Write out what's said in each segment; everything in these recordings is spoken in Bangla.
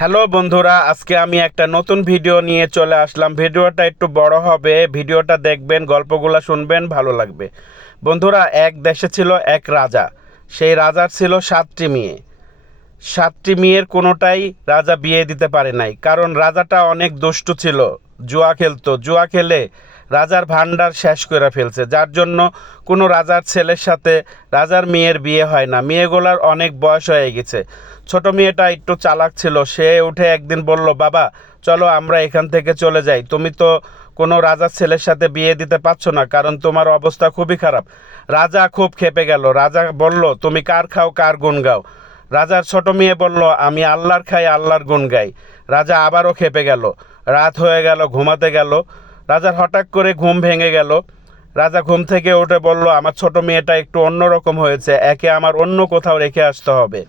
হ্যালো বন্ধুরা, আজকে আমি একটা নতুন ভিডিও নিয়ে চলে আসলাম। ভিডিওটা একটু বড় হবে, ভিডিওটা দেখবেন, গল্পগুলো শুনবেন, ভালো লাগবে। বন্ধুরা, এক দেশে ছিল এক রাজা। সেই রাজার ছিল 7টি মেয়ে। 7টি মেয়ের কোনোটাই রাজা বিয়ে দিতে পারে নাই, কারণ রাজাটা অনেক দুষ্টু ছিল। জুয়া খেলতো, জুয়া খেলে রাজার ভান্ডার শেষ করে ফেলছে, যার জন্য কোনো রাজার ছেলের সাথে রাজার মেয়ের বিয়ে হয় না। মেয়েগুলার অনেক বয়স হয়ে গেছে। ছোট মেয়েটা একটু চালাক ছিল, সে উঠে একদিন বলল, বাবা চলো আমরা এখান থেকে চলে যাই, তুমি তো কোনো রাজার ছেলের সাথে বিয়ে দিতে পারছো না, কারণ তোমার অবস্থা খুবই খারাপ। রাজা খুব ক্ষেপে গেল। রাজা বলল, তুমি কার খাও, কার গুণ গাও? রাজার ছোট মেয়ে বলল, আমি আল্লাহর খাই, আল্লাহর গুণ গাই। রাজা আবারও খেপে গেল। রাত হয়ে গেল, ঘুমাতে গেল। রাজার হঠাৎ করে ঘুম ভেঙে গেল। রাজা ঘুম থেকে উঠে বলল, আমার ছোট মেয়েটা একটু অন্যরকম হয়েছে, একে আমার অন্য কোথাও রেখে আসতে হবে।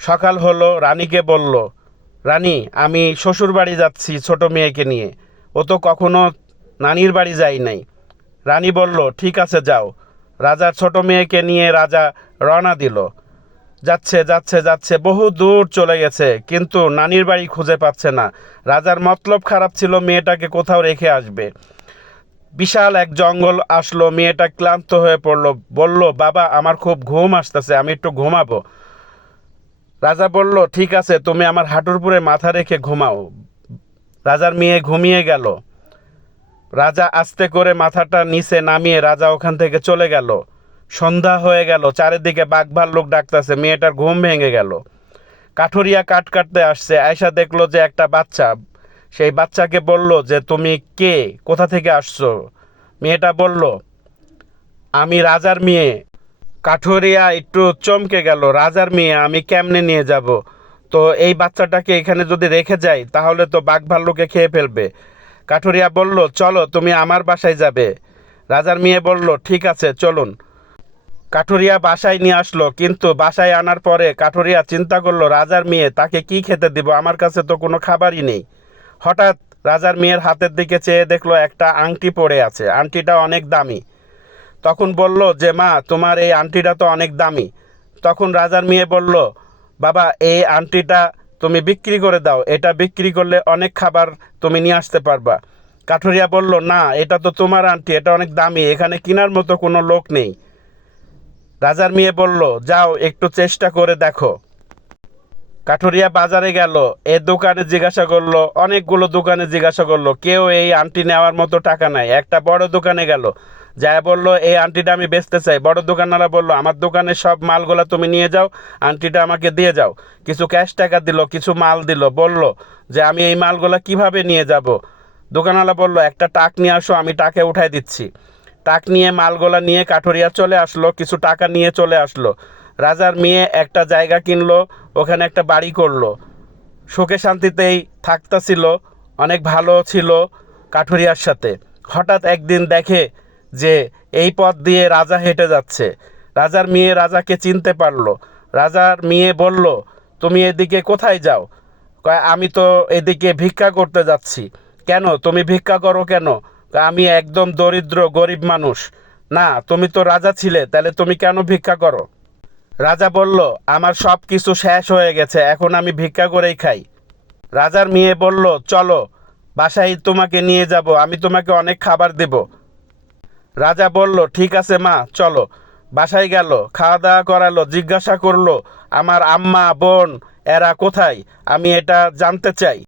সকাল হলো, রানীকে বলল, রানী আমি শ্বশুর বাড়ি যাচ্ছি ছোট মেয়েকে নিয়ে, ও তো কখনো নানির বাড়ি যায় নাই। রানী বলল, ঠিক আছে যাও। রাজার ছোট মেয়েকে নিয়ে রাজা রওনা দিল। যাচ্ছে যাচ্ছে যাচ্ছে, বহু দূর চলে গেছে, কিন্তু নানির বাড়ি খুঁজে পাচ্ছে না। রাজার মতলব খারাপ ছিল, মেয়েটাকে কোথাও রেখে আসবে। বিশাল এক জঙ্গল আসলো, মেয়েটা ক্লান্ত হয়ে পড়লো, বলল, বাবা আমার খুব ঘুম আসতেছে, আমি একটু ঘুমাবো। রাজা বলল, ঠিক আছে, তুমি আমার হাঁটুর উপরে মাথা রেখে ঘুমাও। রাজার মেয়ে ঘুমিয়ে গেল। রাজা আস্তে করে মাথাটা নিচে নামিয়ে রাজা ওখান থেকে চলে গেল। সন্ধ্যা হয়ে গেল, চারিদিকে বাঘ ভাল্লুক ডাকতেছে, মেয়েটার ঘুম ভেঙে গেল। কাঠুরিয়া কাঠ কাটতে আসছে, আয়সা দেখলো যে একটা বাচ্চা। সেই বাচ্চাকে বলল যে, তুমি কে, কোথা থেকে আসছো? মেয়েটা বলল, আমি রাজার মেয়ে। কাঠুরিয়া একটু চমকে গেল, রাজার মেয়ে আমি কেমনে নিয়ে যাব? তো এই বাচ্চাটাকে এখানে যদি রেখে যাই তাহলে তো বাঘ ভাল্লুকে খেয়ে ফেলবে। কাঠুরিয়া বলল, চলো তুমি আমার বাসায় যাবে। রাজার মেয়ে বলল, ঠিক আছে চলুন। কাঠুরিয়া বাসায় নিয়ে আসলো, কিন্তু বাসায় আনার পরে কাঠুরিয়া চিন্তা করলো, রাজার মেয়ে, তাকে কি খেতে দিব, আমার কাছে তো কোনো খাবারই নেই। হঠাৎ রাজার মেয়ের হাতের দিকে চেয়ে দেখলো একটা আংটি পড়ে আছে, আংটিটা অনেক দামি। তখন বলল যে, মা তোমার এই আংটিটা তো অনেক দামি। তখন রাজার মেয়ে বলল, বাবা এই আংটিটা তুমি বিক্রি করে দাও, এটা বিক্রি করলে অনেক খাবার তুমি নিয়ে আসতে পারবা। কাঠুরিয়া বলল, না এটা তো তোমার আংটি, এটা অনেক দামি, এখানে কেনার মতো কোনো লোক নেই। রাজার মেয়ে বলল, যাও একটু চেষ্টা করে দেখো। কাঠুরিয়া বাজারে গেল, এ দোকানে জিজ্ঞাসা করলো, অনেকগুলো দোকানে জিজ্ঞাসা করলো, কেউ এই আংটি নেওয়ার মতো টাকা নাই। একটা বড় দোকানে গেল, যা বলল, এই আংটিটা আমি বেচতে চাই। বড় দোকানওয়ালা বলল, আমার দোকানের সব মালগুলা তুমি নিয়ে যাও, আংটিটা আমাকে দিয়ে যাও। কিছু ক্যাশ টাকা দিল, কিছু মাল দিল, বলল যে আমি এই মালগুলা কিভাবে নিয়ে যাব। দোকানওয়ালা বলল, একটা টাক নিয়ে আসো, আমি টাকে উঠাই দিচ্ছি। টাক নিয়ে মালগুলা নিয়ে কাঠুরিয়া চলে আসলো, কিছু টাকা নিয়ে চলে আসলো। রাজার মেয়ে একটা জায়গা কিনলো, ওখানে একটা বাড়ি করলো, সুখে শান্তিতেই থাকতেছিল, অনেক ভালো ছিল কাঠুরিয়ার সাথে। হঠাৎ একদিন দেখে যে এই পথ দিয়ে রাজা হেঁটে যাচ্ছে। রাজার মেয়ে রাজাকে চিনতে পারলো। রাজার মেয়ে বলল, তুমি এদিকে কোথায় যাও? কয়, আমি তো এদিকে ভিক্ষা করতে যাচ্ছি। কেন তুমি ভিক্ষা করো কেন? কয়, আমি একদম দরিদ্র গরিব মানুষ। না তুমি তো রাজা ছিলে, তাহলে তুমি কেন ভিক্ষা করো? রাজা বলল, আমার সব কিছু শেষ হয়ে গেছে, এখন আমি ভিক্ষা করেই খাই। রাজার মেয়ে বলল, চলো বাসায় তোমাকে নিয়ে যাব, আমি তোমাকে অনেক খাবার দেব। রাজা বলল, ঠিক আছে মা চলো। বাসায় গেল, খাওয়া দাওয়া করালো, জিজ্ঞাসা করলো, আমার আম্মা বোন এরা কোথায়, আমি এটা জানতে চাই।